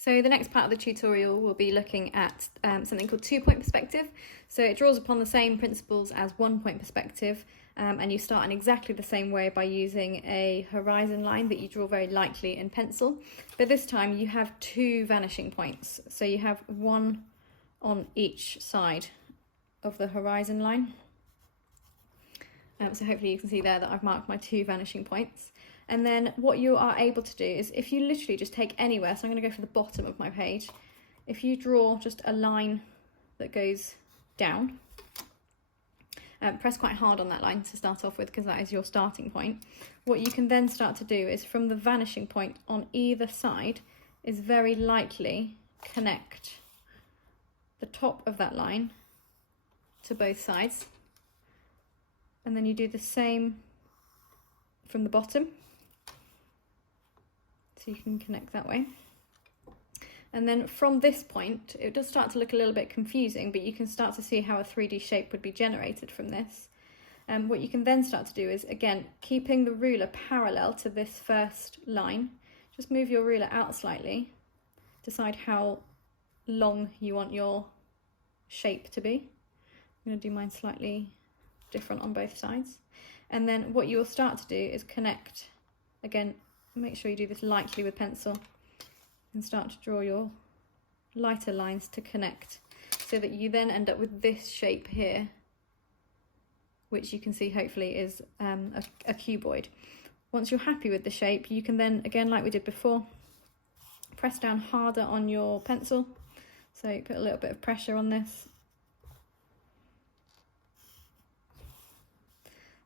So the next part of the tutorial will be looking at something called 2-point perspective. So it draws upon the same principles as 1-point perspective, and you start in exactly the same way by using a horizon line that you draw very lightly in pencil. But this time you have 2 vanishing points. So you have one on each side of the horizon line. So hopefully you can see there that I've marked my 2 vanishing points. And then what you are able to do is, if you literally just take anywhere, so I'm going to go for the bottom of my page, if you draw just a line that goes down, press quite hard on that line to start off with because that is your starting point. What you can then start to do is, from the vanishing point on either side, is very lightly connect the top of that line to both sides. And then you do the same from the bottom. So you can connect that way. And then from this point, it does start to look a little bit confusing, but you can start to see how a 3D shape would be generated from this. What you can then start to do is, again, keeping the ruler parallel to this first line, just move your ruler out slightly, decide how long you want your shape to be. I'm going to do mine slightly different on both sides. And then what you will start to do is connect, again, make sure you do this lightly with pencil, and start to draw your lighter lines to connect, so that you then end up with this shape here, which you can see hopefully is a cuboid. Once you're happy with the shape, you can then, again like we did before, press down harder on your pencil, so put a little bit of pressure on this.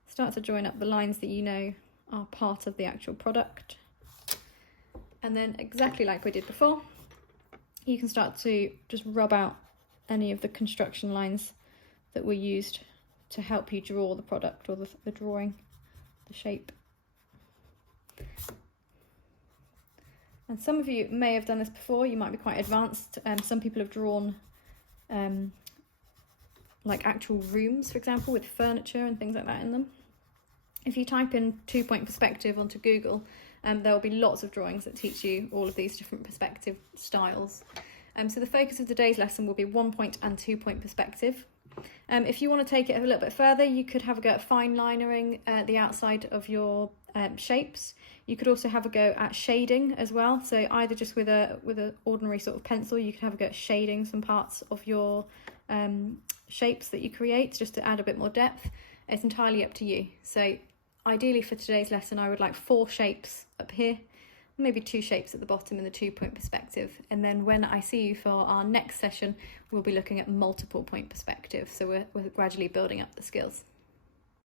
Start to join up the lines that you know are part of the actual product. And then, exactly like we did before, you can start to just rub out any of the construction lines that were used to help you draw the product, or the drawing, the shape. And some of you may have done this before, you might be quite advanced. Some people have drawn like actual rooms, for example, with furniture and things like that in them. If you type in 2-point perspective onto Google, there will be lots of drawings that teach you all of these different perspective styles. So the focus of today's lesson will be 1-point and 2-point perspective. If you want to take it a little bit further, you could have a go at fine linering the outside of your shapes. You could also have a go at shading as well. So either just with a ordinary sort of pencil, you could have a go at shading some parts of your shapes that you create, just to add a bit more depth. It's entirely up to you. So ideally for today's lesson, I would like 4 shapes up here, maybe 2 shapes at the bottom in the 2-point perspective. And then when I see you for our next session, we'll be looking at multiple point perspective. So we're gradually building up the skills.